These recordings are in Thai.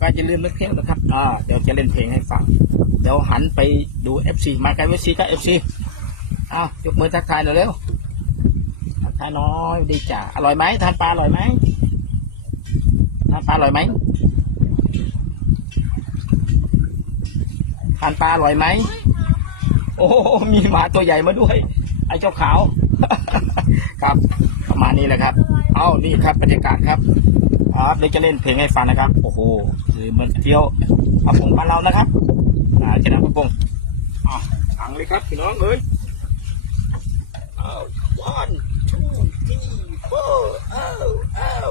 ก็จะลืมนึกเที่ยวนะครับอ่าเดี๋ยวจะเล่นเพลงให้ฟัง เดี๋ยวหันไปดู FC มาไกลเวสซีก็ FC อ้าวยกมือทักทายหน่อยเร็วทักทายน้อยดีจ้ะอร่อยไหมทานปลาอร่อยไหมทานปลาอร่อยไหมทานปลาอร่อยไหมโอ้มีหมาตัวใหญ่มาด้วย ไอ้เจ้าขาว ครับ ประมาณนี้แหละครับ เอานี่ครับบรรยากาศครับ ครับเดี๋ยวจะเล่นเพลงให้ฟังนะครับ โอ้โหคือมันเที่ยวอาปงบ้านเรานะครับอ่าจะนั่งพับพงอะฟังเลยครับพี่น้องเอ้ยเอา one two three four เอาเอา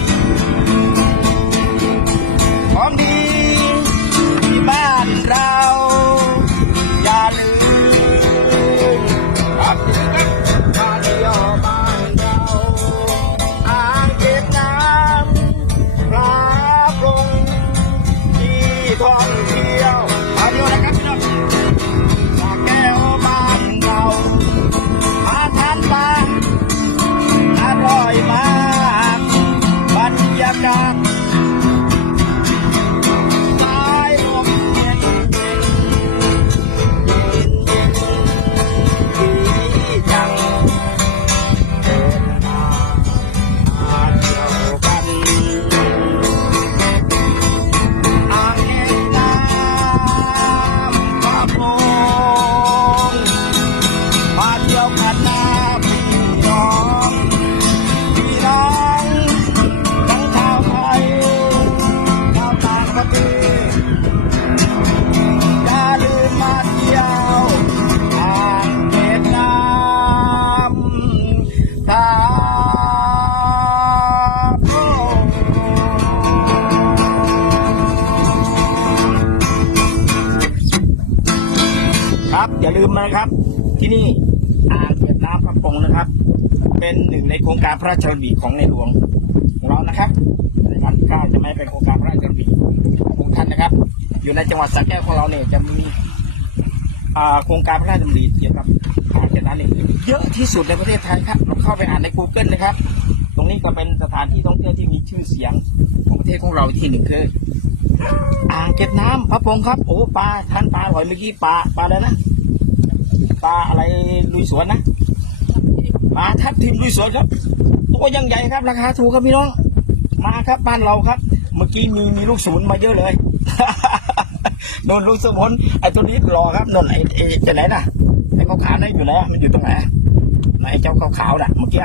รรยาก ครับ อย่าลืมนะครับ ที่นี่อ่างเก็บน้ำพระปงนะครับ เป็นหนึ่งในโครงการพระราชดำริของในหลวงของเรานะครับในวันที่เก้าจะไม่เป็นโครงการพระราชดำริของท่านนะครับ อยู่ในจังหวัดสระแก้วของเราเนี่ยจะมีอ่าโครงการพระราชดำริเกี่ยวกับอ่างเก็บน้ำนี่เยอะที่สุดในประเทศไทยครับเราเข้าไปอ่านใน Google นะครับ ตรงนี้ก็เป็นสถานที่ท่องเที่ยวที่มีชื่อเสียงของประเทศของเราอีกที่หนึ่งคือ อ่างเก็บน้ำพระพงครับโอ้ปลาท่านปลาอร่อยเมื่อกี้ปลาปลาอะไรนะปลาอะไรลุยสวนนะมาทับทิมลุยสวนครับตัวยังใหญ่ครับราคาถูกครับพี่น้อง มาครับบ้านเราครับ เมื่อกี้มีมีลูกสมุนมาเยอะเลยนนลูกสมุนไอ้ตัวนี้รอครับนนไอ้ไอ้จะไหนน่ะไอ้ขาวๆนั่นอยู่ไหนอะมันอยู่ตรงไหนไหนเจ้าขาวๆน่ะเมื่อกี้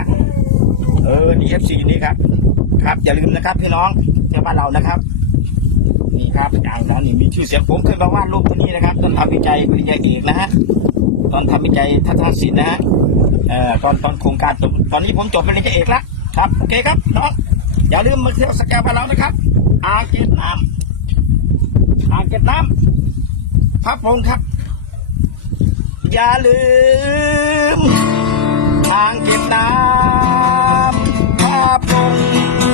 เออนี่เอฟซีนี่ครับ ครับอย่าลืมนะครับ พี่น้องเจ้าบ้านเรานะครับ นี่ครับอ่างน้ำนี่มีชื่อเสียงผมเคยมาวาดรูปตัวนี้นะครับตอนทำวิจัยปริญญาเอกนะฮะตอนทำวิจัยทัศนศิลป์นะฮะเอ่อตอนตอนโครงการจบตอนนี้ผมจบปริญญาเอกแล้วครับโอเคครับน้องอย่าลืมมาเที่ยวสแกนบ้านเรานะครับอ่างเก็บน้ำอ่างเก็บน้ำครับผมครับ อย่าลืมอ่างเก็บน้ำพระพง